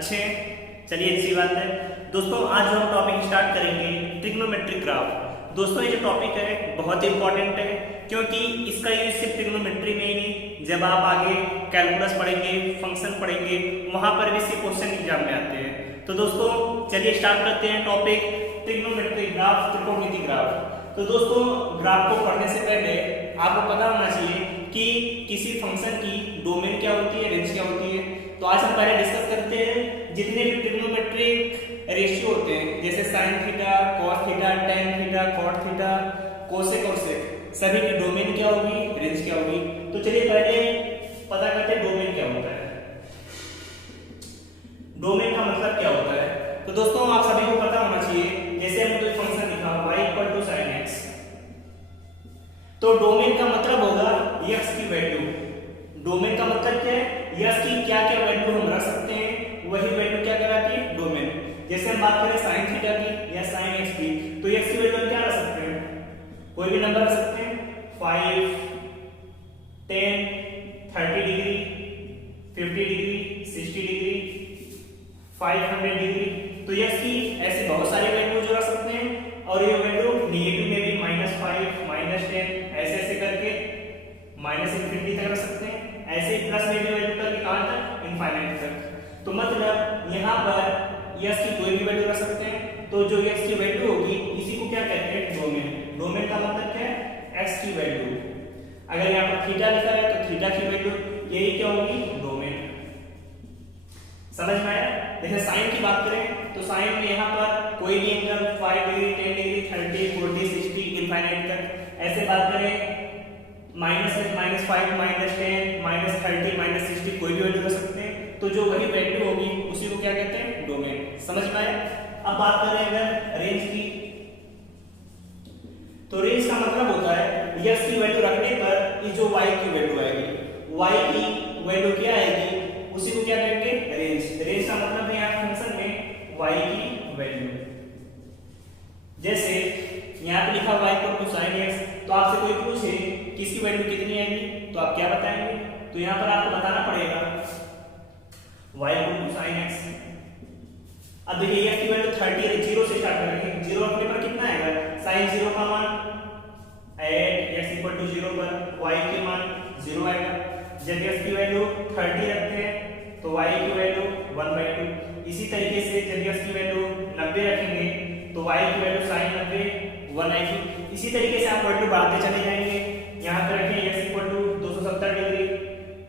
अच्छे हैं, चलिए अच्छी बात है। दोस्तों आज जो हम टॉपिक स्टार्ट करेंगे ट्रिग्नोमेट्रिक ग्राफ। दोस्तों ये जो टॉपिक है बहुत इंपॉर्टेंट है, क्योंकि इसका यूज सिर्फ ट्रिग्नोमेट्री में ही नहीं, जब आप आगे कैलकुलस पढ़ेंगे, फंक्शन पढ़ेंगे, वहां पर भी इसके क्वेश्चन एग्जाम में आते हैं। तो दोस्तों चलिए स्टार्ट करते हैं टॉपिक ट्रिग्नोमेट्रिक ग्राफ, त्रिकोणमिति ग्राफ। तो दोस्तों ग्राफ को पढ़ने से पहले आपको पता होना चाहिए कि किसी फंक्शन की डोमेन क्या होती है, रेंज क्या होती है। तो आज हम पहले डिस्कस करते हैं जितने भी ट्रिग्नोमेट्रिक रेशियो होते हैं, जैसे sine theta, cos theta, tan theta, cot theta, cosec और सेक, सभी की डोमेन क्या होगी, रेंज क्या होगी। तो चलिए पहले पता करते हैं डोमेन क्या होता है। डोमेन का मतलब क्या होता है? तो दोस्तों आप सभी को पता होना चाहिए, जैसे हमने कोई फंक्शन लिखा y = sin x, तो डोमेन का मतलब होगा x की वैल्यू। डोमेन का मतलब क्या है? x की क्या क्या वैल्यू हम रख सकते हैं, वही वैल्यू क्या कहलाती है, डोमेन। जैसे हम बात करें sin थीटा की या sin x की, तो x की वैल्यू हम क्या रख सकते हैं, कोई भी नंबर रख सकते हैं, 5, 10, 30 डिग्री, 50 डिग्री, 60 डिग्री, 500 डिग्री। तो x की ऐसे बहुत सारे वैल्यू जो रख सकते हैं, और ये वैल्यू नेगेटिव में भी -5, -10 ऐसे ऐसे करके -∞ तक रख सकते हैं, ऐसे ही प्लस में भी वैल्यू करके कहां तक, इनफाइनाइट तक। तो मतलब यहां पर x की कोई भी वैल्यू रख सकते हैं, तो जो x की वैल्यू होगी इसी को क्या कहते हैं, डोमेन। डोमेन का मतलब क्या है, x की वैल्यू। अगर यहां पर थीटा लिखा है तो थीटा की वैल्यू यही क्या होगी, डोमेन। समझ में आया? जैसे साइन की बात करें तो साइन में यहाँ पर कोई भी एंगल 5 डिग्री, 10 डिग्री, 30, 40, 60 इनफाइनाइट तक। ऐसे बात करें -5, -10, -30, -60 कोई भी वैल्यू रख सकते हैं, तो जो वही वैल्यू होगी उसी को क्या कहते हैं, डोमेन। समझ में आया? अब बात करें अगर रेंज की, तो रेंज का मतलब होता है x की वैल्यू रखने पर ये जो y की वैल्यू आएगी, y की वैल्यू क्या आएगी, उसी को क्या कहेंगे, रेंज। रेंज का मतलब है यहाँ फंक्शन में y की वैल्यू। जैसे यहाँ पे लिखा y = sin x, तो आपसे कोई पूछे कि इसकी वैल्यू कितनी आएगी, तो आप क्या बताएंगे? तो यहाँ पर आपको बताना पड़ेगा y = sin x। अब देखिए x की वैल्यू 30 0 से स्टार्ट करेंगे, 0 रखने पर कितना आएगा, sin 0 का मान 8, x = 0 पर y के मान 0 आएगा। जब x की वैल्यू 30 रखते हैं तो y की वैल्यू 1/2। इसी तरीके से जब x की वैल्यू 90 रखेंगे तो y की वैल्यू sin 90 1 आएगी। इसी तरीके से आप वैल्यू बढ़ाते चले जाएंगे। यहाँ पे रखें x = 270 डिग्री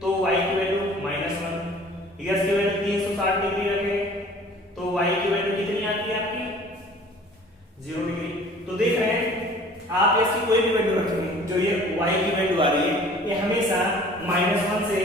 तो y की वैल्यू -1। x की वैल्यू 360 डिग्री रखें तो y की वैल्यू कितनी आती है आपकी, 0 डिग्री। तो देख रहे हैं आप x की कोई भी वैल्यू रखेंगे, जो ये y की वैल्यू आ रही है ये हमेशा -1 से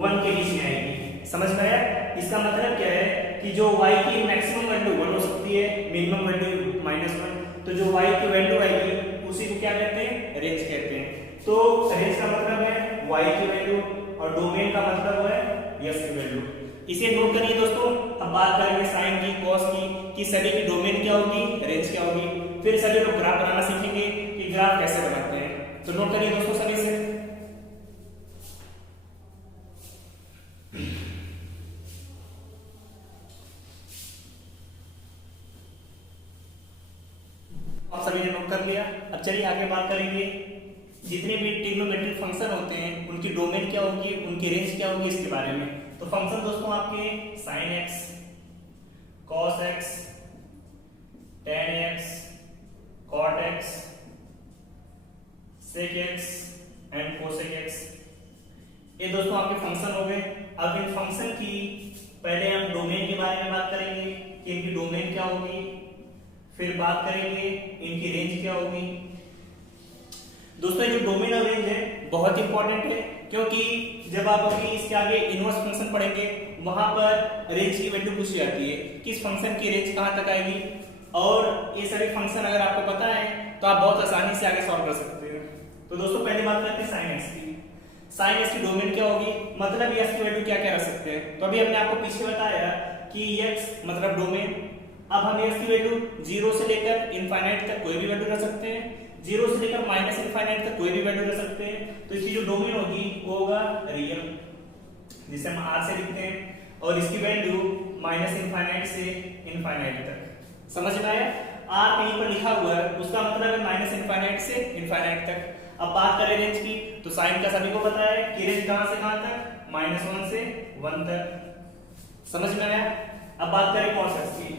1 के बीच में आएगी। समझ में आया? इसका मतलब क्या है कि जो y की मैक्सिमम वैल्यू 1 हो सकती है, मिनिमम वैल्यू -1, तो जो y की वैल्यू आएगी उसी को क्या कहते हैं, रेंज कहते हैं। तो रेंज का मतलब है y की वैल्यू और डोमेन का मतलब है x की वैल्यू। इसे नोट करिए दोस्तों। अब बात करेंगे साइन की, कॉस की, कि सभी की डोमेन क्या होगी, रेंज क्या होगी। फिर सभी लोग ग्राफ बनाना सीखेंगे कि ग्राफ कैसे बनाते हैं। तो नोट करिए दोस्तों सभी से। आप सभी ने नोट कर लिया। अब चलिए आगे बात करेंगे जितने भी ट्रिग्नोमेट्रिक फंक्शन होते हैं उनकी डोमेन क्या होगी, उनकी रेंज क्या होगी, इसके बारे में। तो फंक्शन दोस्तों आपके sin x, cos x, tan x, cot x, sec x and cosec x, ये दोस्तों आपके फंक्शन हो गए। अब इन फंक्शन की पहले हम डोमेन के बारे में बात करेंगे कि इनकी डोमेन क्या होगी, फिर बात करेंगे इनकी रेंज क्या होगी। दोस्तों जो डोमेन और रेंज है बहुत इंपॉर्टेंट है, क्योंकि जब आप अभी इसके आगे इनवर्स फंक्शन पढ़ेंगे वहां पर रेंज की वैल्यू पूछी जाती है, किस फंक्शन की रेंज कहां तक आएगी। और ये सभी फंक्शन अगर आपको पता है तो आप बहुत आसानी से आगे सॉल्व कर सकते हैं। तो दोस्तों पहले बात करते हैं sin x की। sin x की डोमेन क्या होगी, मतलब x की वैल्यू क्या क्या रख सकते हैं। तो अभी हमने आपको पीछे बताया कि x मतलब डोमेन। अब हम x की वैल्यू 0 से लेकर इनफाइनाइट तक कोई भी वैल्यू रख सकते हैं, 0 से लेकर -∞ तक कोई भी वैल्यू रख सकते हैं। तो इसकी जो डोमेन होगी वो होगा रियल, जिसे हम r से लिखते हैं। और इसकी वैल्यू माइनस इनफाइनाइट से इनफाइनाइट तक। समझ में आया? आर कहीं पर लिखा हुआ है उसका मतलब है माइनस इनफाइनाइट से इनफाइनाइट तक। अब बात करें रेंज की तो साइन का सभी को पता है कि रेंज कहां से कहां तक, -1 से 1 तक। समझ में आया? अब बात करें cos x की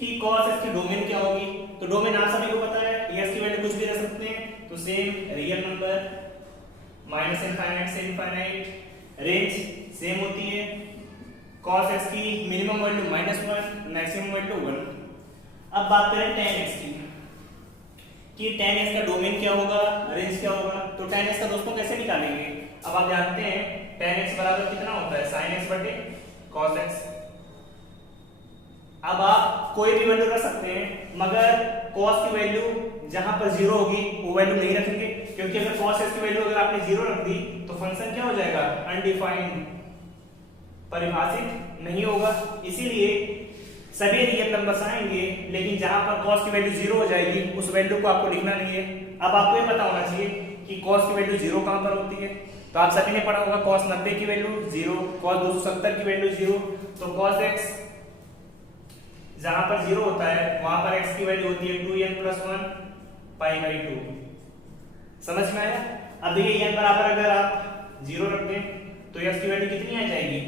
कि cos x की डोमेन क्या होगी। तो डोमेन आप सभी को पता है, x की वैल्यू कुछ भी रख सकते हैं, तो same real number minus infinite से इनफाइनाइट, रेंज सेम होती है। cos x की मिनिमम वैल्यू -1, मैक्सिमम वैल्यू 1। अब बात करें tan x की कि tan x का डोमेन क्या होगा, रेंज क्या होगा। तो tan x का दोस्तों कैसे निकालेंगे? अब आप जानते हैं tan x बराबर कितना होता है, sin x बटे cos x। अब आप कोई भी वैल्यू रख सकते हैं, मगर cos की वैल्यू जहां पर 0 होगी वो वैल्यू नहीं रखेंगे, क्योंकि अगर cos x की वैल्यू अगर आपने 0 रख दी तो फंक्शन क्या हो जाएगा, अनडिफाइंड, परिभाषित नहीं होगा। इसीलिए सभी रियल नंबर्स आएंगे, लेकिन जहां पर cos की वैल्यू 0 हो जाएगी उस वैल्यू को आपको लिखना नहीं है। अब आपको ये पता होना चाहिए कि cos की वैल्यू 0 कहां पर होती है। तो आप सभी ने पढ़ा होगा cos 90 की वैल्यू 0, cos 270 की वैल्यू 0। तो cos x जहां पर 0 होता है वहां पर x की वैल्यू होती है 2n + 1 π/2। समझ में आया? अब देखिए n बराबर अगर आप 0 रख दें तो x की वैल्यू कितनी आ जाएगी,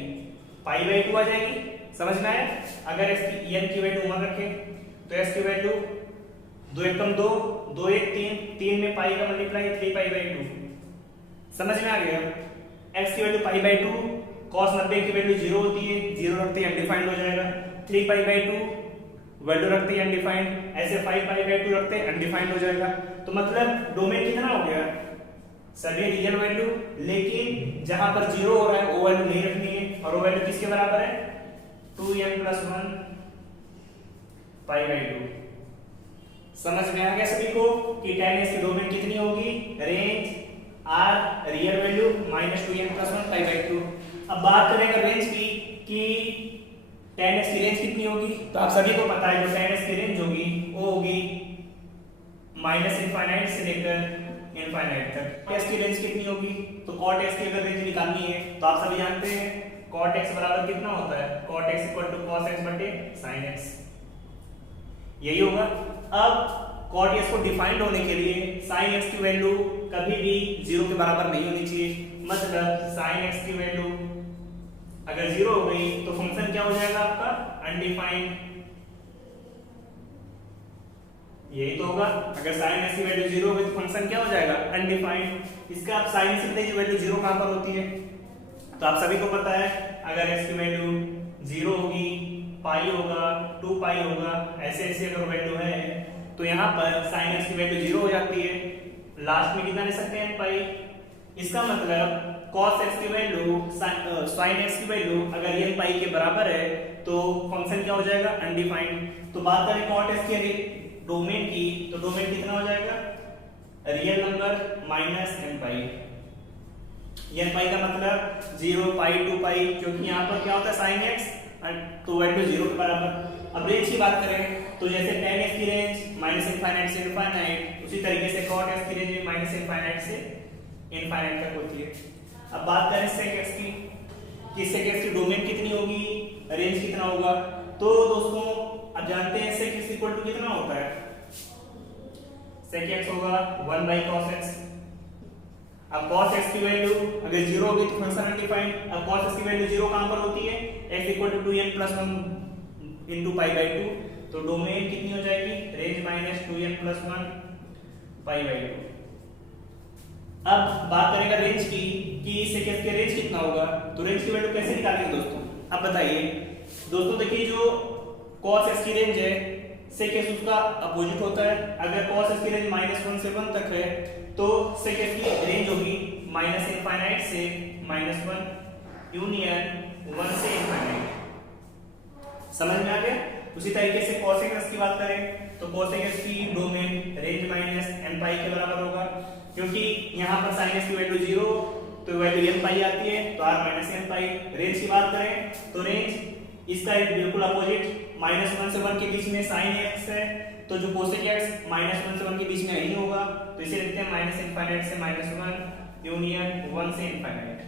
π/2 आ जाएगी। समझ में आया? अगर x की n की वैल्यू 1 रखें तो x की वैल्यू 2 एकम 2, 2 एक 3, 3 में पाई का मल्टीप्लाई 3 π/2। समझ में आ गया? x की वैल्यू π/2, cos 90 की वैल्यू 0 होती है, 0 रखते ही अनडिफाइंड हो जाएगा। 3 π/2 वैल्यू रखते ही अनडिफाइंड, ऐसे 5 π/2 रखते हैं अनडिफाइंड हो जाएगा। तो मतलब डोमेन कितना हो गया, सभी रियल वैल्यू, लेकिन जहां पर 0 हो रहा है वो वैल्यू नहीं रखनी है, और वो वैल्यू किसके बराबर है, 2n + 1 π/2। समझ में आ गया सभी को कि tan x की डोमेन कितनी होगी, range r real value -2n + 1 π/2। अब बात करेंगे रेंज की कि tan x की रेंज कितनी होगी। तो आप सभी को पता है जो tan x की रेंज होगी वो होगी -इनफाइनाइट से लेकर इनफाइनाइट तक। x की रेंज कितनी होगी, तो cot x की अगर रेंज निकालनी है तो आप सभी जानते हैं cot x बराबर कितना होता है, cot x = cos x बटे sin x, यही होगा। अब cot x को डिफाइंड होने के लिए sin x की वैल्यू कभी भी 0 के बराबर नहीं होनी चाहिए। मतलब sin x की वैल्यू अगर 0 हो गई तो फंक्शन क्या हो जाएगा आपका, अनडिफाइंड, यही तो होगा। अगर sin x की वैल्यू 0 हो गई तो फंक्शन क्या हो जाएगा, अनडिफाइंड। इसका आप sin से बताइए वैल्यू 0 कहां पर होती है। तो आप सभी को पता है अगर x की वैल्यू 0 होगी, पाई होगा, 2 पाई होगा, ऐसे ऐसे अगर वैल्यू है तो यहाँ पर sin x की वैल्यू 0 हो जाती है, लास्ट में कितना ले सकते हैं, पाई। इसका मतलब cos x की वैल्यू sin x की वैल्यू अगर n पाई के बराबर है तो फंक्शन क्या हो जाएगा, अनडिफाइंड। तो बात करें cot x के डोमेन की, तो डोमेन कितना हो जाएगा, रियल नंबर -n पाई। n पाई का मतलब 0 पाई 2 पाई, क्योंकि यहाँ पर क्या होता है sin x तो वैल्यू 0 के बराबर। अब रेंज की बात करें तो जैसे tan x की रेंज -इनफाइनाइट से इनफाइनाइट, उसी तरीके से cot x की रेंज भी -इनफाइनाइट से इनफाइनाइट तक होती है। अब बात करें sec x की कि sec x की डोमेन कितनी होगी, रेंज कितना होगा। तो दोस्तों अब जानते हैं sec x = कितना होता है, sec x होगा 1/cos x। अब cos x की वैल्यू अगर 0 होगी तो फंक्शन अनडिफाइंड। अब cos x की वैल्यू 0 कहां पर होती है, x = 2n + 1 × π/2। तो डोमेन कितनी हो जाएगी, रेंज -2n + 1 π/2। अब बात करेंगे रेंज की कि sec x की रेंज कितना होगा। तो रेंज की वैल्यू कैसे निकालेंगे दोस्तों, अब बताइए। दोस्तों देखिए जो cos x की रेंज है, sec x उसका अपोजिट होता है। अगर cos x की रेंज -1 से 1 तक है तो sec x की रेंज होगी -इनफाइनाइट से -1 यूनियन 1 से इनफाइनाइट। समझ में आ गया। उसी तरीके से cosec x की बात करें तो cosec x की डोमेन रेंज -n पाई के बराबर होगा, क्योंकि यहाँ पर sin x की वैल्यू 0 तो वैल्यू n पाई आती है, तो r -n पाई। रेंज की बात करें तो रेंज इसका एक बिल्कुल अपोजिट -1 से 1 के बीच में sin x है, तो जो cosec x -1 से 1 के बीच में नहीं होगा, तो इसे लिखते हैं -इनफाइनाइट से -1 यूनियन 1 से इनफाइनाइट।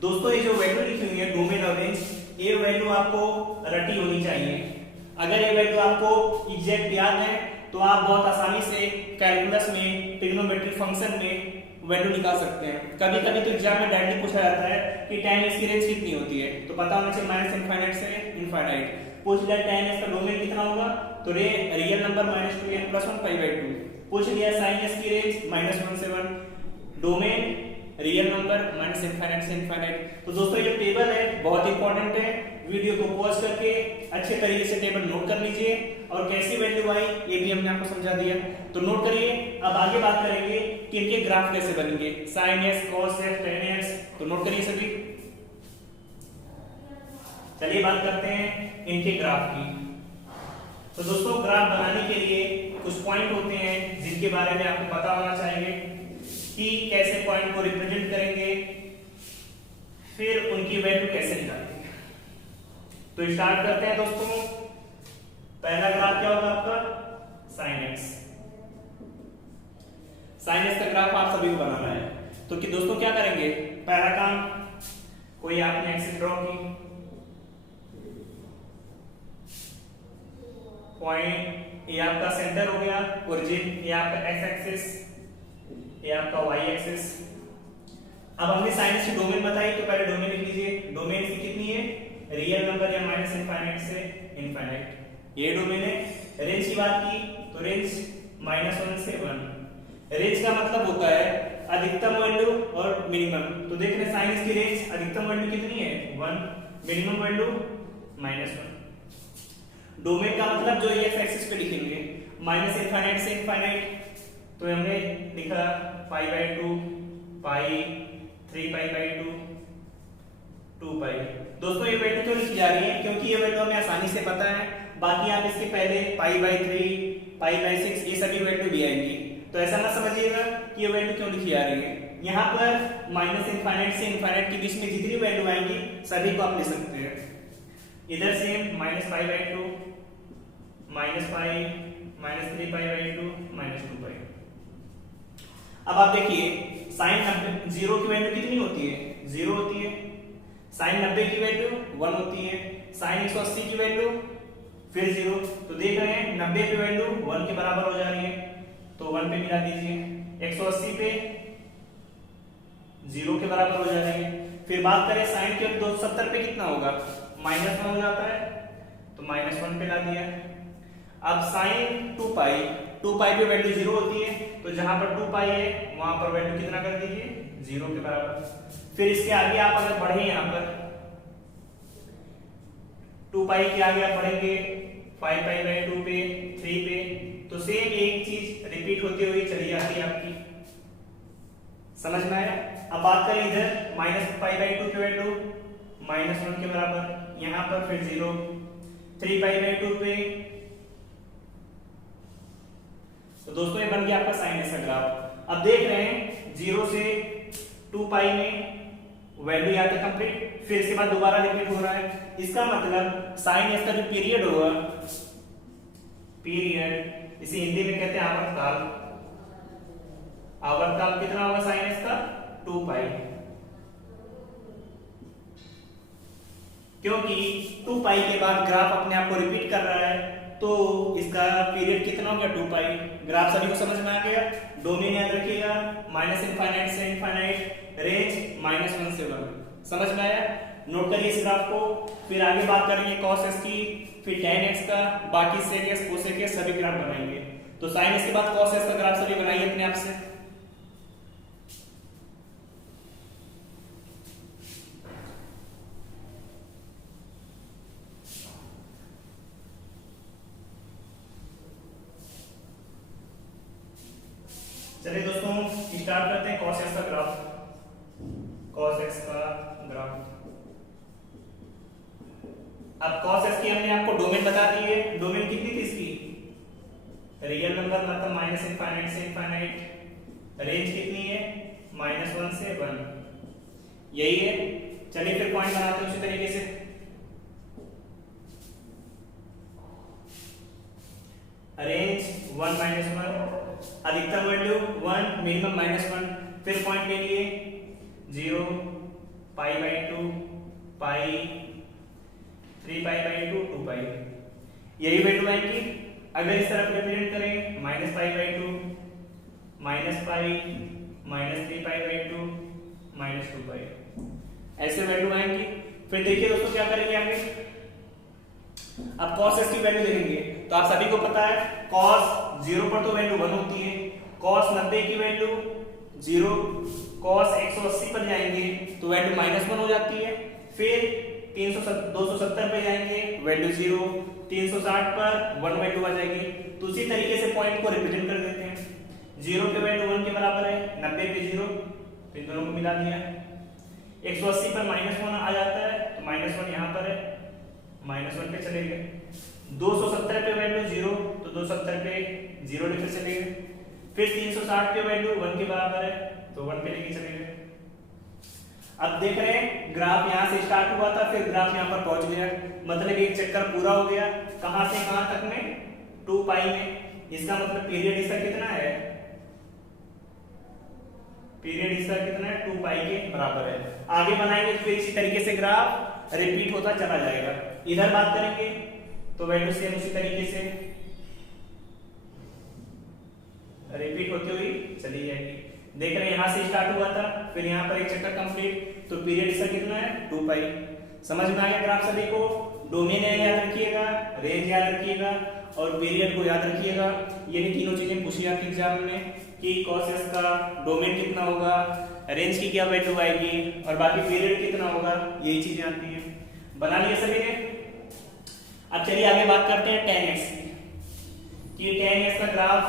दोस्तों ये जो वैल्यू लिखी हुई है डोमेन और रेंज आपको रटी होनी चाहिए। अगर ये वैल्यू आपको एग्जैक्ट याद है तो आप बहुत आसानी से कैलकुलस में ट्रिग्नोमेट्रिक फंक्शन में वैल्यू निकाल सकते हैं। कभी कभी तो एग्जाम में डायरेक्टली पूछा जाता है कि tan x की रेंज कितनी होती है, तो पता होना चाहिए माइनस इनफाइनाइट से इनफाइनाइट। पूछ लिया tan x का डोमेन कितना होगा, तो रियल नंबर -2n + 1 π/2। पूछ लिया sin x की रेंज -1 से 1, domain real number minus infinite से इनफाइनाइट। तो दोस्तों ये टेबल है बहुत इंपॉर्टेंट है, वीडियो को पॉज करके अच्छे तरीके से टेबल नोट कर लीजिए और कैसी वैल्यू आई ये भी हमने आपको समझा दिया, तो नोट करिए। अब आगे बात करेंगे कि इनके ग्राफ कैसे बनेंगे, sin x cos x tan x, तो नोट करिए सभी। चलिए बात करते हैं इनके ग्राफ की। तो दोस्तों ग्राफ बनाने के लिए कुछ पॉइंट होते हैं जिनके बारे में आपको पता होना चाहिए कि कैसे पॉइंट को रिप्रेजेंट करेंगे, फिर उनकी वैल्यू कैसे निकालेंगे। तो स्टार्ट करते हैं दोस्तों। पहला ग्राफ क्या होगा आपका, sin x। sin x का ग्राफ आप सभी को बनाना है, तो कि दोस्तों क्या करेंगे, पहला काम कोई आपने एक्सिस ड्रॉ की, पॉइंट ये आपका सेंटर हो गया, ओरिजिन ये आपका x एक्सिस, ये आपका y एक्सिस। अब हमने sin x की डोमेन बताई, तो पहले डोमेन लिख लीजिए। डोमेन इसकी कितनी है, रियल नंबर या माइनस इनफाइनाइट से इनफाइनाइट, ये डोमेन है। रेंज की बात की तो रेंज -1 से 1। रेंज का मतलब होता है अधिकतम वैल्यू और मिनिमम। तो देख रहे हैं sin x की रेंज अधिकतम वैल्यू कितनी है 1, मिनिमम वैल्यू -1। डोमेन का मतलब जो x एक्सिस पे लिखेंगे माइनस इनफाइनाइट से इनफाइनाइट, तो हमने लिखा π/2 पाई 3π/2 2π। दोस्तों ये वैल्यू क्यों लिखी जा रही है, क्योंकि ये वैल्यू हमें आसानी से पता है। बाकी आप इसके पहले π/3 π/6 ये सभी वैल्यू भी आएंगी, तो ऐसा ना समझिएगा कि ये वैल्यू क्यों लिखी जा रही है। यहाँ पर माइनस इनफाइनाइट से इनफाइनाइट के बीच में जितनी वैल्यू आएंगी सभी को आप ले सकते हैं। इधर सेम -π/2 -π -3π/2 -2π। अब आप देखिए sin 0 की वैल्यू कितनी होती है, 0 होती है। sin 90 की वैल्यू 1 होती है। sin 180 की वैल्यू फिर 0। तो देख रहे हैं 90 की वैल्यू 1 के बराबर हो जा रही है, तो 1 पे मिला दीजिए। 180 पे 0 के बराबर हो जा रही है। फिर बात करें sin के 270 पे कितना होगा, -1 हो जाता है, तो -1 पे ला दिया। अब sin 2π पे वैल्यू 0 होती है, तो जहां पर 2π है वहां पर वैल्यू कितना कर दीजिए 0 के बराबर। फिर इसके आगे आप अगर बढ़े यहाँ पर 2π के आगे आप बढ़ेंगे 5π/2 पे 3 पे, तो सेम एक चीज रिपीट होती हुई चली जाती है आपकी, समझ में आया। अब बात करें इधर -π/2 की वैल्यू -1 के बराबर, यहाँ पर फिर 0, 3π/2 पे। तो दोस्तों ये बन गया आपका sin x का ग्राफ। अब देख रहे हैं 0 से 2π में वैल्यू यहाँ तक कंप्लीट, फिर इसके बाद दोबारा रिपीट हो रहा है। इसका मतलब sin x का जो पीरियड होगा, पीरियड इसे हिंदी में कहते हैं आवर्तकाल। आवर्तकाल कितना होगा sin x का 2π, क्योंकि 2π के बाद ग्राफ अपने आप को रिपीट कर रहा है, तो इसका पीरियड कितना हो गया 2π। ग्राफ सभी को समझ में आ गया। डोमेन याद रखिएगा माइनस इनफाइनाइट से इनफाइनाइट, रेंज -1 से 1, समझ में आया। नोट करिए इस ग्राफ को। फिर आगे बात करेंगे cos x की, फिर tan x का, बाकी sec x cosec x सभी ग्राफ बनाएंगे। तो sin x के बाद cos x का ग्राफ सभी बनाइए अपने आप से। चलिए दोस्तों स्टार्ट करते हैं cos x का ग्राफ। cos x का ग्राफ। अब cos x की हमने आपको डोमेन बता दी है। डोमेन कितनी थी इसकी, रियल नंबर मतलब माइनस इनफाइनाइट से इनफाइनाइट। रेंज कितनी है -1 से 1, यही है। चलिए फिर पॉइंट बनाते हैं उसी तरीके से। रेंज 1 -1, अधिकतम वैल्यू 1, मिनिमम -1। फिर पॉइंट ले लिए 0, π/2, π, 3 पाई बाई 2 2 पाई, यही वैल्यू आएगी। अगर इस तरफ रिप्रेजेंट करें minus pi by 2 minus pi minus 3 pi by 2 minus 2 पाई, ऐसे वैल्यू आएंगी। फिर देखिए दोस्तों क्या करेंगे आगे, अब cos x की वैल्यू देखेंगे। तो आप सभी को पता है cos 0 पर तो वैल्यू 1 होती है, cos 90 की वैल्यू 0, cos 180 पर जाएंगे तो वैल्यू -1 हो जाती है। फिर 270 पे जाएंगे वैल्यू 0, 360 पर 1 वैल्यू आ जाएगी। तो उसी तरीके से पॉइंट को रिप्रेजेंट कर देते हैं। 0 के वैल्यू 1 के बराबर है, 90 पे 0, तो इन दोनों को मिला दिया। 180 पर -1 आ जाता है तो -1 यहाँ पर है, -1 पे चले गए। 270 पे वैल्यू 0 तो 270 पे 0 लेकर चले गए। फिर 360 पे वैल्यू 1 के बराबर है तो 1 पे लेके चले गए। अब देख रहे हैं ग्राफ यहाँ से स्टार्ट हुआ था, फिर ग्राफ यहाँ पर पहुंच गया, मतलब एक चक्कर पूरा हो गया। कहां से कहां तक में? 2 पाई में। इसका मतलब पीरियड इसका कितना है? पीरियड इसका कितना है? 2 पाई के बराबर है। आगे बनाएंगे तो इसी तरीके से ग्राफ रिपीट होता चला जाएगा। इधर बात करेंगे तो वैल्यू सेम उसी तरीके से रिपीट होती हुई चली जाएगी। देख रहे हैं यहां से स्टार्ट हुआ था, फिर यहां पर एक चक्कर कंप्लीट, तो पीरियड इसका कितना है? 2 पाई। समझ में आ गया ग्राफ सभी को? डोमेन याद रखिएगा, रेंज याद रखिएगा और पीरियड को याद रखिएगा। यही तीनों चीजें पूछी जाती है एग्जाम में कि cos x का डोमेन कितना होगा, रेंज की क्या वैल्यू आएगी और बाकी पीरियड कितना होगा, यही चीजें आती हैं। बना लिया सभी ने? अब चलिए आगे बात करते हैं tan x की, कि tan x का ग्राफ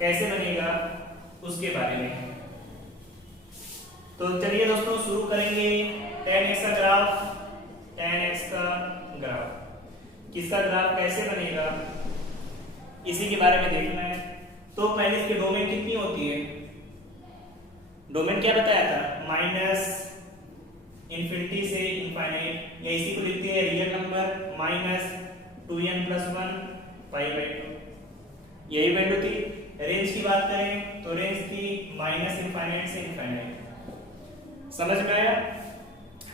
कैसे बनेगा उसके बारे में। तो चलिए दोस्तों शुरू करेंगे tan x का ग्राफ। tan x का ग्राफ, किसका ग्राफ कैसे बनेगा इसी के बारे में देखना है। तो पहले इसकी डोमेन कितनी होती है? डोमेन क्या बताया था? माइनस इंफिनिटी से इनफाइनाइट, या इसी को लिखते हैं real number -2n+1 pi by 2, यही वैल्यू थी। रेंज की बात करें तो रेंज थी -इनफाइनाइट से इनफाइनाइट। समझ में आया?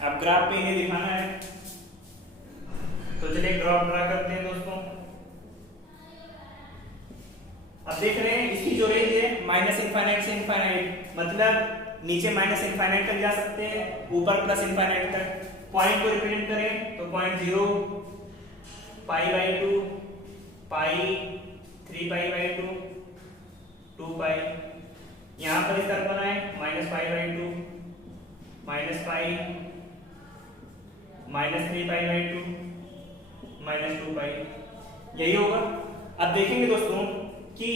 अब ग्राफ पे इन्हें दिखाना है, तो चलिए ग्राफ ड्रा करते हैं दोस्तों। अब देख रहे हैं इसकी जो रेंज है -इनफाइनाइट से इनफाइनाइट, मतलब नीचे -इनफाइनाइट तक जा सकते हैं, ऊपर +इनफाइनाइट तक। पॉइंट को रिप्रेजेंट करें तो point 0, pi by 2, pi, 3 pi by 2, 2 पाई। यहां पर इस तरफ बनाए -पाई बाई 2, -पाई, -3 पाई बाई 2, -2 पाई, यही होगा। अब देखेंगे दोस्तों कि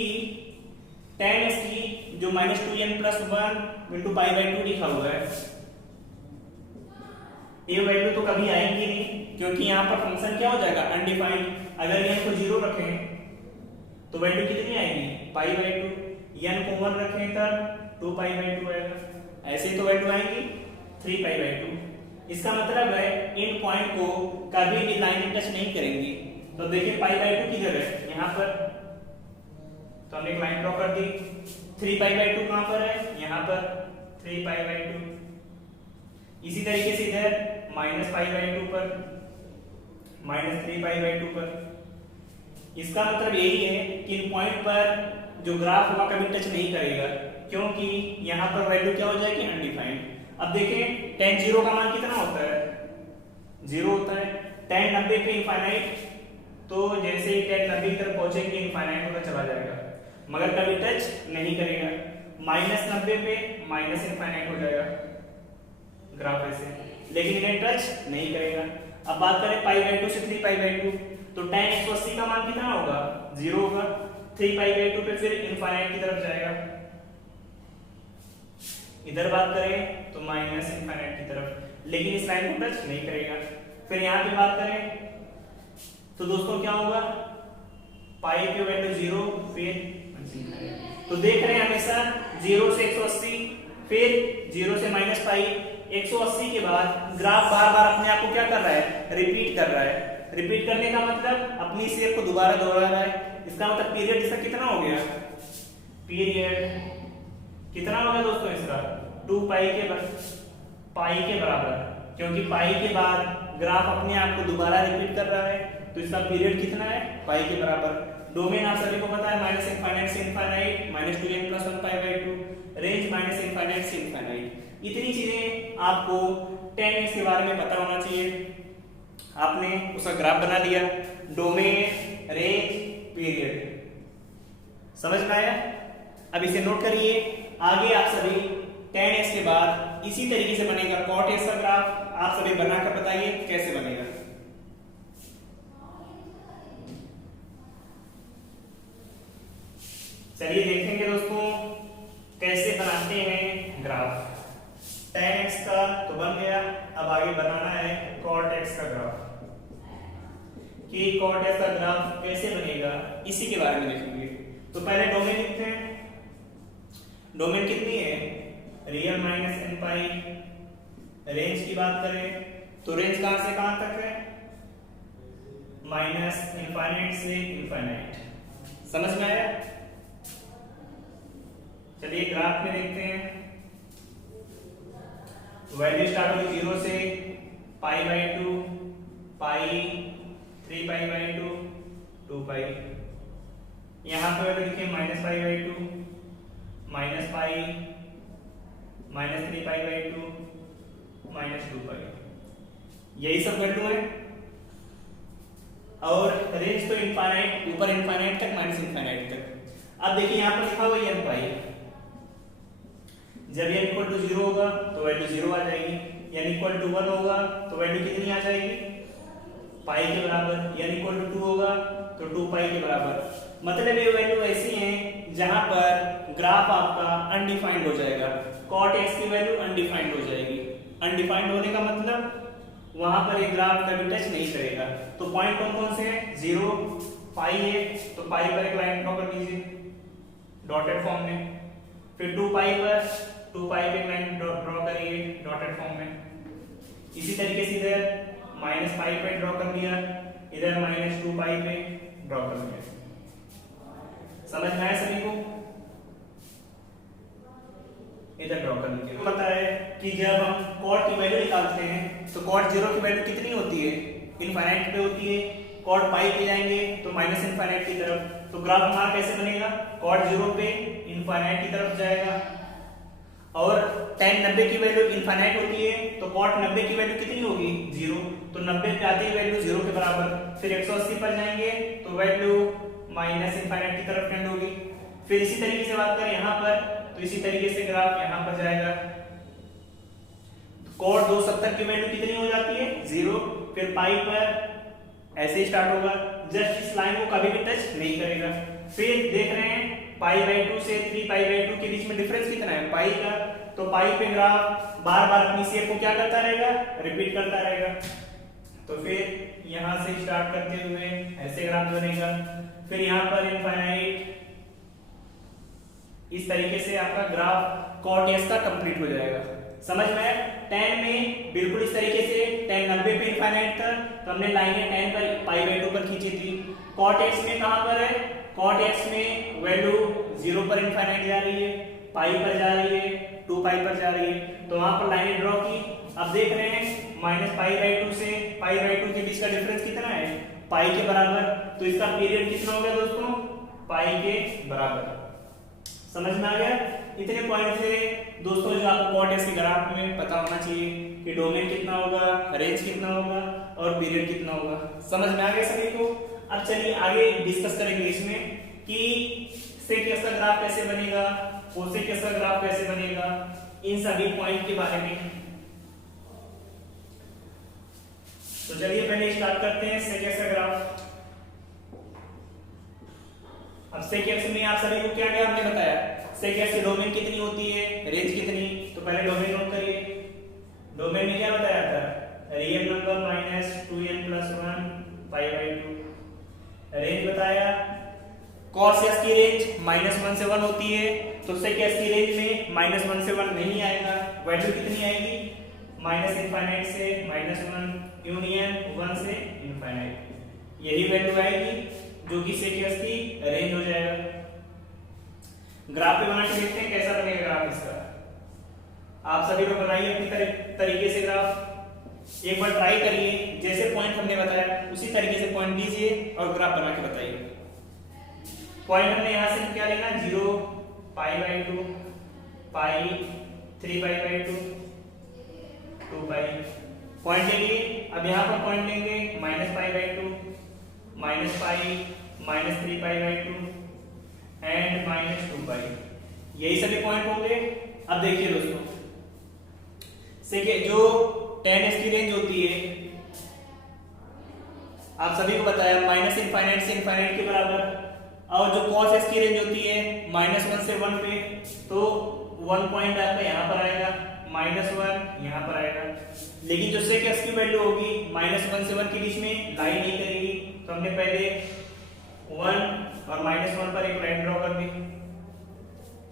tan x की जो -2n+1 × पाई बाई 2 लिखा हुआ है, ये वैल्यू तो कभी आएंगी नहीं, क्योंकि यहाँ पर फंक्शन क्या हो जाएगा? अनडिफाइंड। अगर n को 0 रखें तो वैल्यू कितनी आएगी? पाई बाई 2। n को 1 रखें तब 2 पाई बाई 2 आएगा। ऐसे तो वैल्यू आएंगी 3 पाई बाई 2। इसका मतलब है इन पॉइंट को कभी भी लाइन टच नहीं करेंगी। तो देखिए पाई बाई 2 किधर है? यहाँ पर, तो हमने एक लाइन ड्रॉ कर दी। 3 पाई बाई 2 कहां पर है? यहाँ पर 3 पाई बाई 2। इसी तरीके से इधर -पाई बाई 2 पर, -3 पाई बाई 2 पर। इसका मतलब यही है कि इन पॉइंट पर जो ग्राफ होगा कभी टच नहीं करेगा, क्योंकि यहाँ पर वैल्यू क्या हो जाएगी? अनडिफाइंड। अब देखें tan 0 का मान कितना होता है? 0 होता है। tan 90 पे इनफाइनाइट, तो जैसे ही tan 90 तक पहुंचेंगे इनफाइनाइट होता चला जाएगा, मगर कभी टच नहीं करेगा। -90 पे इनफाइनाइट हो जाएगा ग्राफ ऐसे, लेकिन इन्हें टच नहीं करेगा। अब बात करें पाई बाई 2 से 3 पाई बाई 2, तो tan 180 का मान कितना होगा? 0 होगा। 3 पाई बाई 2 पे फिर इनफाइनाइट की तरफ जाएगा। इधर बात करें तो -इनफाइनाइट की तरफ, लेकिन इस लाइन को टच नहीं करेगा। फिर यहाँ पे बात करें तो दोस्तों क्या होगा? पाई की वैल्यू 0, फिर तो देख रहे हैं हमेशा 0 से 180, फिर 0 से -पाई। 180 के बाद ग्राफ बार बार अपने आप को क्या कर रहा है? रिपीट कर रहा है। रिपीट करने का मतलब अपनी शेप को दोबारा दोहरा रहा है। इसका मतलब पीरियड इसका कितना हो गया? पीरियड कितना होगा दोस्तों इसका? 2 पाई के बराबर, क्योंकि पाई के बाद ग्राफ अपने आप को दोबारा रिपीट कर रहा है, तो इसका पीरियड कितना है, पाई के बराबर। डोमेन आप सभी को पता है माइनस इनफाइनाइट से infinite, minus 2n plus 1 pi by 2, range minus infinite से इनफाइनाइट। इतनी चीजें आपको 10x के बारे में पता होना चाहिए। आपने उसका ग्राफ बना दिया, डोमेन, रेंज, पीरियड, समझ में आया। अब इसे नोट करिए, आगे आप सभी 10x के बाद इसी तरीके से बनेगा cot x का ग्राफ। आप सभी बनाकर बताइए कैसे बनेगा। चलिए देखेंगे दोस्तों कैसे बनाते हैं ग्राफ। 10x का तो बन गया, अब आगे बनाना है cot x का ग्राफ। कि cot x का ग्राफ कैसे बनेगा इसी के बारे में देखेंगे। तो पहले डोमेन लिखते हैं। डोमेन कितनी है, रियल माइनस n पाई। रेंज की बात करें तो रेंज कहां से कहां तक है, माइनस इनफाइनाइट से इनफाइनाइट। समझ में आया। चलिए ग्राफ में देखते हैं। वैल्यू स्टार्ट होगी 0 से, पाई बाई 2, पाई, 3 पाई बाई 2, 2 पाई। यहां पे वैल्यू लिखे minus pi by 2, minus pi, minus 3 pi by 2, minus 2 पाई। यही सब वैल्यू है। और रेंज तो इनफाइनाइट, ऊपर इनफाइनाइट तक, माइनस इनफाइनाइट तक। अब देखिए यहां पर लिखा हुआ n पाई। जब n इक्वल टू 0 होगा तो वैल्यू 0 आ जाएगी, n इक्वल टू 1 होगा तो वैल्यू कितनी आ जाएगी, पाई के बराबर। n इक्वल टू 2 होगा तो 2 पाई के बराबर। मतलब ये वैल्यू ऐसी हैं जहां पर ग्राफ आपका अनडिफाइंड हो जाएगा। cot x की वैल्यू अनडिफाइंड हो जाएगी। अनडिफाइंड होने का मतलब वहां पर ये ग्राफ कभी टच नहीं करेगा। तो पॉइंट कौन कौन से हैं, 0, पाई है तो पाई पर एक लाइन ड्रॉ कर दीजिए डॉटेड फॉर्म में। फिर 2 पाई पर 2 पाई पे एक लाइन ड्रॉ करिए डॉटेड फॉर्म में। इसी तरीके से इधर माइनस पाई पे ड्रॉ कर दिया, इधर माइनस 2 पाई पे ड्रॉ कर दिया। समझ में आया सभी को। इधर ड्रॉ कर दीजिए। पता है कि जब हम cot की वैल्यू निकालते हैं तो cot 0 की वैल्यू कितनी होती है, इनफाइनाइट पे होती है। cot पाई पे जाएंगे तो माइनस इनफाइनाइट की तरफ। तो ग्राफ हमारा कैसे बनेगा, cot 0 पे इनफाइनाइट की तरफ जाएगा। और tan 90 की वैल्यू इनफाइनाइट होती है तो cot 90 की वैल्यू कितनी होगी, 0। तो 90 पे आते ही वैल्यू 0 के बराबर। फिर 180 पर जाएंगे तो वैल्यू माइनस इनफाइनाइट की तरफ टेंड होगी। फिर इसी तरीके से बात करें यहाँ पर तो इसी तरीके से ग्राफ यहाँ पर जाएगा। cot 270 की वैल्यू कितनी हो जाती है, 0। फिर पाई पर ऐसे ही स्टार्ट होगा, जस्ट इस लाइन को कभी भी टच नहीं करेगा। फिर देख रहे हैं पाई बाई 2 से 3 पाई बाई 2 के बीच में डिफरेंस कितना है, पाई का। तो पाई पे ग्राफ बार बार अपनी शेप को क्या करता रहेगा, रिपीट करता रहेगा। तो फिर यहां से स्टार्ट करते हुए ऐसे ग्राफ बनेगा। फिर यहाँ पर इनफाइनाइट, इस तरीके से आपका ग्राफ cot x का कंप्लीट हो जाएगा। समझ में आया। 10 में बिल्कुल इस तरीके से 10 90 पे इनफाइनाइट था तो हमने लाइनें 10 पर पाई बाई 2 पर खींची थी। cot x में कहां पर है, cot x में वैल्यू 0 पर इनफाइनाइट जा रही है, पाई पर जा रही है, 2 पाई पर जा रही है। तो वहां पर लाइनें ड्रॉ की। अब देख रहे हैं माइनस पाई बाई 2 से पाई बाई 2 के बीच का डिफरेंस कितना है, पाई के बराबर। तो इसका पीरियड कितना हो गया दोस्तों, पाई के बराबर। समझ में आ गया। इतने पॉइंट थे दोस्तों जो आपको cot x के ग्राफ में पता होना चाहिए कि डोमेन कितना होगा, रेंज कितना होगा और पीरियड कितना होगा। समझ में आ गया सभी को। अब चलिए आगे डिस्कस करेंगे इसमें कि sec x का ग्राफ कैसे बनेगा, cosec x का ग्राफ कैसे बनेगा, इन सभी पॉइंट के बारे में। तो चलिए पहले स्टार्ट करते हैं sec x का ग्राफ। अब sec x में आप सभी को क्या क्या हमने बताया, sec x की डोमेन कितनी होती है, रेंज कितनी। तो पहले डोमेन नोट करिए। डोमेन में क्या बताया था, real number minus 2n plus 1 pi by 2। Range बताया cos x की रेंज -1 से 1 होती है तो sec x की रेंज में -1 से 1 नहीं आएगा। वैल्यू कितनी आएगी, माइनस इनफाइनाइट से -1 यूनियन 1 से इनफाइनाइट। यही वैल्यू आएगी जो कि sec x की रेंज हो जाएगा। ग्राफ पे बना के देखते हैं कैसा बनेगा ग्राफ इसका। आप सभी को बनाइए अपनी तरीके से ग्राफ, एक बार ट्राई करिए, पॉइंट हमने बताया उसी तरीके से पॉइंट लीजिए और ग्राफ बना के बताइए। पॉइंट हमने यहाँ से क्या लेना, 0 π/2 पाई 3π/2 2π पॉइंट लेंगे। अब यहाँ पर पॉइंट लेंगे -π/2 -π -3π/2 एंड -2π, यही सभी पॉइंट होंगे। अब देखिए दोस्तों, जो tan x की रेंज होती है आप सभी को बताया -∞ से ∞ के बराबर, और जो cos x की रेंज होती है -1 से 1 पे, तो 1 पॉइंट आपका यहाँ पर आएगा, -1 यहाँ पर आएगा। लेकिन जो sec x की वैल्यू होगी -1 से 1 के बीच में लाइन नहीं करेगी, तो हमने पहले 1 और -1 पर एक लाइन ड्रॉ कर दी।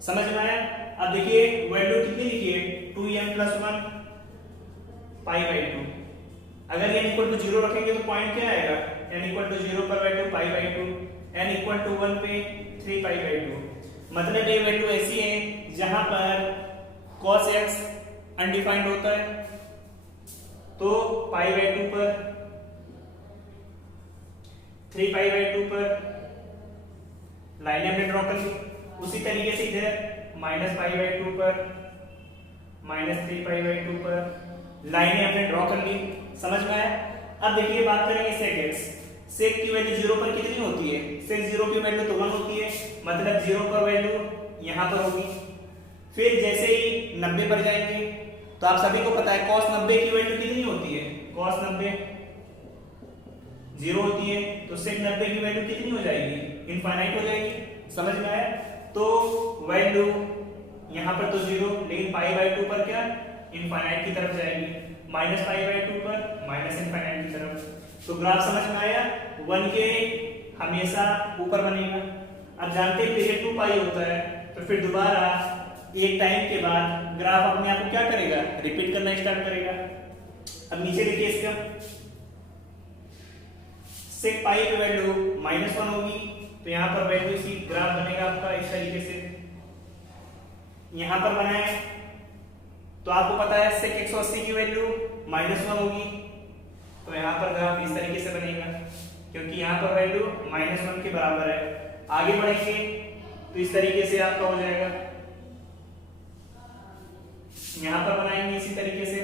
समझ में आया? अब देखिए वैल्यू कितनी लिखी है, 2n+1 π/2। अगर n = 0 रखेंगे तो पॉइंट क्या आएगा, n = 0 पर वैल्यू π/2, n = 1 पे 3π/2। मतलब ये वैल्यू ऐसी है जहां पर cos x अनडिफाइंड होता है, तो π/2 पर 3π/2 पर लाइन हमने ड्रॉ कर दी। उसी तरीके से इधर -π/2 पर -3π/2 पर लाइनें हमने ड्रॉ कर ली। समझ में आया? अब देखिए बात करेंगे sec x। sec की वैल्यू 0 पर कितनी होती है, sec 0 की वैल्यू तो 1 होती है, मतलब 0 पर वैल्यू यहां पर होगी। फिर जैसे ही 90 पर जाएंगे तो आप सभी को पता है cos 90 की वैल्यू कितनी होती है, cos 90 0 होती है, तो sec 90 की वैल्यू कितनी हो जाएगी, इनफाइनाइट हो जाएगी। समझ में आया? तो वैल्यू यहां पर तो 0, लेकिन π/2 पर क्या, इनफाइनाइट की तरफ जाएगी, -π/2 पर -इनफाइनाइट की तरफ। तो ग्राफ समझ में आया, 1 के हमेशा ऊपर बनेगा। अब जानते हैं पीरियड 2π होता है, तो फिर दोबारा एक टाइम के बाद ग्राफ अपने आप को क्या करेगा, रिपीट करना स्टार्ट करेगा। अब नीचे देखिए इसका sec π की वैल्यू -1 होगी, तो यहाँ पर वैल्यू इसकी ग्राफ बनेगा आपका इस तरीके से। यहाँ पर बनाए तो आपको पता है sec 180 की वैल्यू -1 होगी, तो यहाँ पर ग्राफ इस तरीके से बनेगा, क्योंकि यहाँ पर वैल्यू -1 के बराबर है। आगे बढ़ेंगे तो इस तरीके से आपका हो जाएगा, यहाँ पर बनाएंगे इसी तरीके से,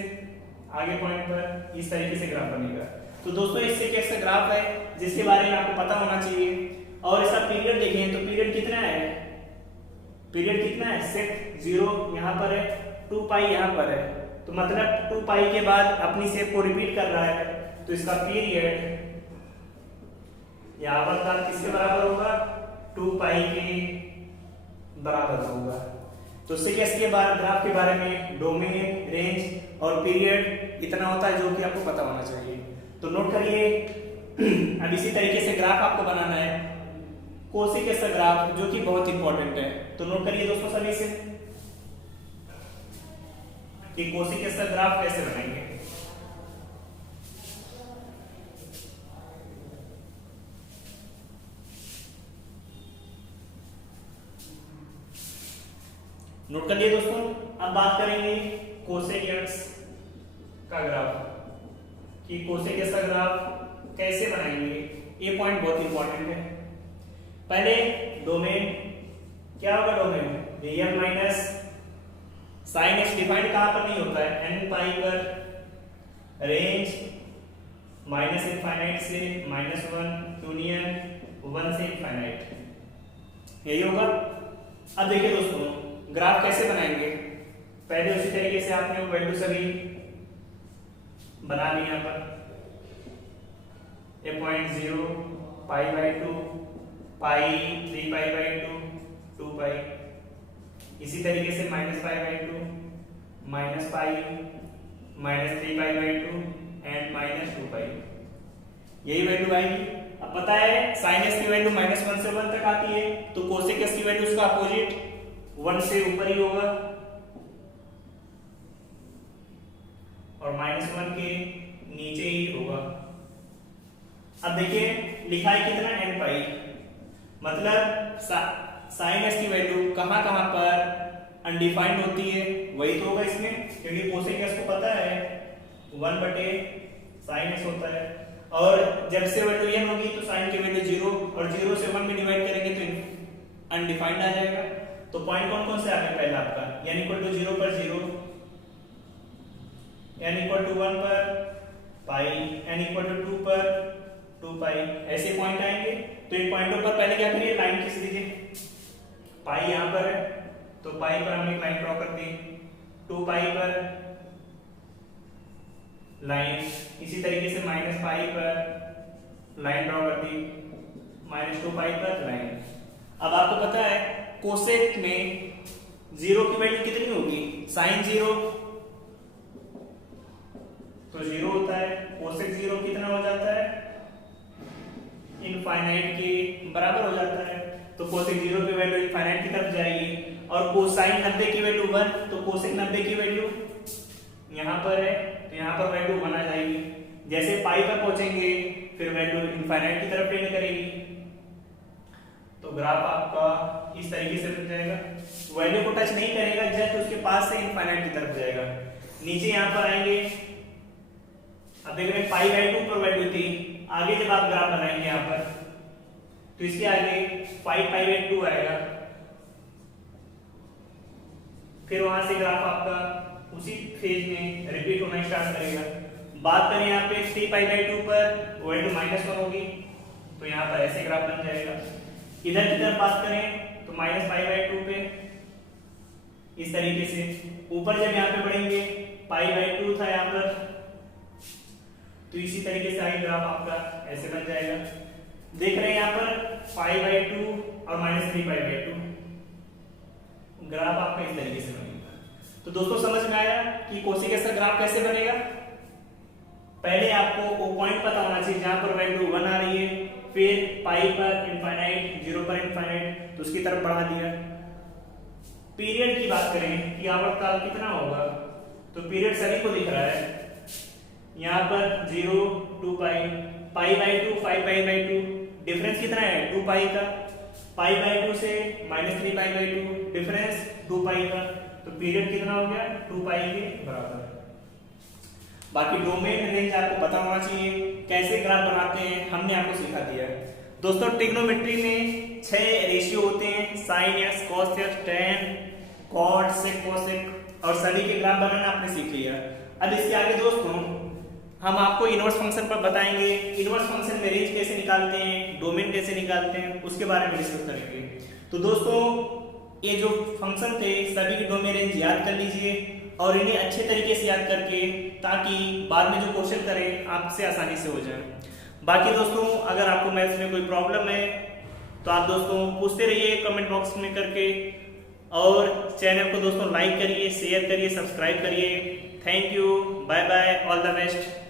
आगे पॉइंट पर इस तरीके से ग्राफ बनेगा। तो दोस्तों इससे कैसा ग्राफ है जिसके बारे में आपको पता होना चाहिए। और इसका पीरियड देखें तो पीरियड कितना है, पीरियड कितना है, sec 0 यहाँ पर है, 2π यहाँ पर है, तो मतलब 2π के बाद अपनी शेप को रिपीट कर रहा है, तो इसका पीरियड यहाँ पर किसके बराबर होगा, 2π के बराबर होगा। तो sec x के बाद ग्राफ के बारे में डोमेन, रेंज और पीरियड इतना होता है जो कि आपको पता होना चाहिए। तो नोट करिए। अब इसी तरीके से ग्राफ आपको बनाना है, कोसेक का ग्राफ, जो कि बहुत इंपॉर्टेंट है। तो नोट करिए दोस्तों सभी से कि कोसेक का ग्राफ कैसे बनाएंगे। नोट कर लिए दोस्तों। अब बात करेंगे कोसेक एक्स का ग्राफ, कि कोसेक एक्स का ग्राफ कैसे बनाएंगे। ये पॉइंट बहुत इंपॉर्टेंट है। पहले डोमेन क्या होगा, domain real minus sine x defined कहां पर नहीं होता है, n पाई पर, रेंज माइनस इनफाइनाइट से -1 यूनियन 1 से इनफाइनाइट, यही होगा। अब देखिए दोस्तों ग्राफ कैसे बनाएंगे। पहले उसी तरीके से आपने वैल्यू सभी बना ली यहाँ पर, ये पॉइंट 0 π/2 पाई 3π/2 2π, इसी तरीके से -π/2 -π -3π/2 एंड -2π, यही वैल्यू आएगी। अब पता है sin x की वैल्यू -1 से 1 तक आती है, तो cosec x की वैल्यू उसका अपोजिट 1 से ऊपर ही होगा और -1 के नीचे ही होगा। अब देखिए लिखा है कितना, n पाई, मतलब साइन एक्स की वैल्यू कहां कहां पर अनडिफाइंड होती है वही तो होगा इसमें, क्योंकि कोसेक एक्स को पता है 1/sin x होता है। और जब से वैल्यू n होगी तो साइन की वैल्यू 0 और 0 से 1 में डिवाइड करेंगे तो अनडिफाइंड आ जाएगा। तो पॉइंट कौन कौन से आ गए पहला आपका n इक्वल टू 0 पर 0, n इक्वल टू 1 पर पाई, n इक्वल टू 2 पर 2 पाई, ऐसे पॉइंट आएंगे। तो इन पॉइंटों पर पहले क्या करिए, लाइन खींच दीजिए। पाई यहाँ पर है तो पाई पर हमने लाइन ड्रॉ कर दी, 2 पाई पर लाइन, इसी तरीके से माइनस पाई पर लाइन ड्रॉ कर दी, माइनस 2 पाई पर लाइन। अब आपको पता है कोसेक में 0 की वैल्यू कितनी होगी, साइन 0 तो 0 होता है, कोसेक 0 कितना हो जाता है, इनफाइनाइट के बराबर हो जाता है। तो कोसेक 0 की वैल्यू इनफाइनाइट की तरफ जाएगी और कोसाइन 90 की वैल्यू 1, तो कोसेक 90 की वैल्यू यहाँ पर है तो यहाँ पर वैल्यू 1 आ जाएगी। जैसे पाई पर पहुंचेंगे फिर वैल्यू इनफाइनाइट की तरफ टेंड करेगी, तो ग्राफ आपका इस तरीके से बन जाएगा, वैल्यू को टच नहीं करेगा, जस्ट उसके पास से इनफाइनाइट की तरफ जाएगा। नीचे यहाँ पर आएंगे, अब देख रहे हैं पाई बाई 2 पर वैल्यू थी, आगे जब आप ग्राफ बनाएंगे यहाँ पर तो इसके आगे 5 पाई बाई 2 आएगा, फिर वहां से ग्राफ आपका उसी फेज में रिपीट होना स्टार्ट करेगा। बात करें यहाँ पे 3 पाई बाई 2 पर वैल्यू -1 होगी तो यहाँ पर ऐसे ग्राफ बन जाएगा। इधर की तरफ बात करें तो -5 बाई 2 पे इस तरीके से, ऊपर जब यहाँ पे बढ़ेंगे पाई बाई 2 था यहाँ पर तो इसी तरीके से आगे ग्राफ आपका ऐसे बन जाएगा। देख रहे हैं यहाँ पर 5 बाई 2 और -3 पाई बाई 2, ग्राफ आपका इस तरीके से बनेगा। तो दोस्तों समझ में आया कि कोसेक स्क्वायर ग्राफ कैसे बनेगा। पहले आपको वो पॉइंट पता होना चाहिए जहां पर वैल्यू 1 आ रही है, फिर पाई पर इनफाइनाइट, 0 पर इनफाइनाइट, तो उसकी तरफ बढ़ा दिया। पीरियड की बात करें कि आवर्तकाल कितना होगा, तो पीरियड सभी को दिख रहा है, यहाँ पर 0, 2 pi, pi by 2, 5 pi by 2, difference कितना है 2 पाई का, पाई बाई 2 से -3 पाई बाई 2, डिफरेंस 2 पाई का, तो पीरियड कितना हो गया 2 पाई के बराबर। बाकी डोमेन रेंज आपको पता होना चाहिए, कैसे ग्राफ बनाते हैं हमने आपको सिखा दिया है। दोस्तों ट्रिग्नोमेट्री में 6 रेशियो होते हैं, sin x, cos x, tan, cot, sec, cosec, और सभी के ग्राफ बनाना आपने सीख लिया। अब इसके आगे दोस्तों हम आपको इनवर्स फंक्शन पर बताएंगे, इनवर्स फंक्शन में रेंज कैसे निकालते हैं, डोमेन कैसे निकालते हैं, उसके बारे में डिस्कस करेंगे। तो दोस्तों ये जो फंक्शन थे सभी की डोमेन रेंज याद कर लीजिए और इन्हें अच्छे तरीके से याद करके, ताकि बाद में जो क्वेश्चन करें आपसे आसानी से हो जाए। बाकी दोस्तों अगर आपको मैथ्स में कोई प्रॉब्लम है तो आप दोस्तों पूछते रहिए कमेंट बॉक्स में करके, और चैनल को दोस्तों लाइक करिए, शेयर करिए, सब्सक्राइब करिए। Thank you, bye bye, all the best.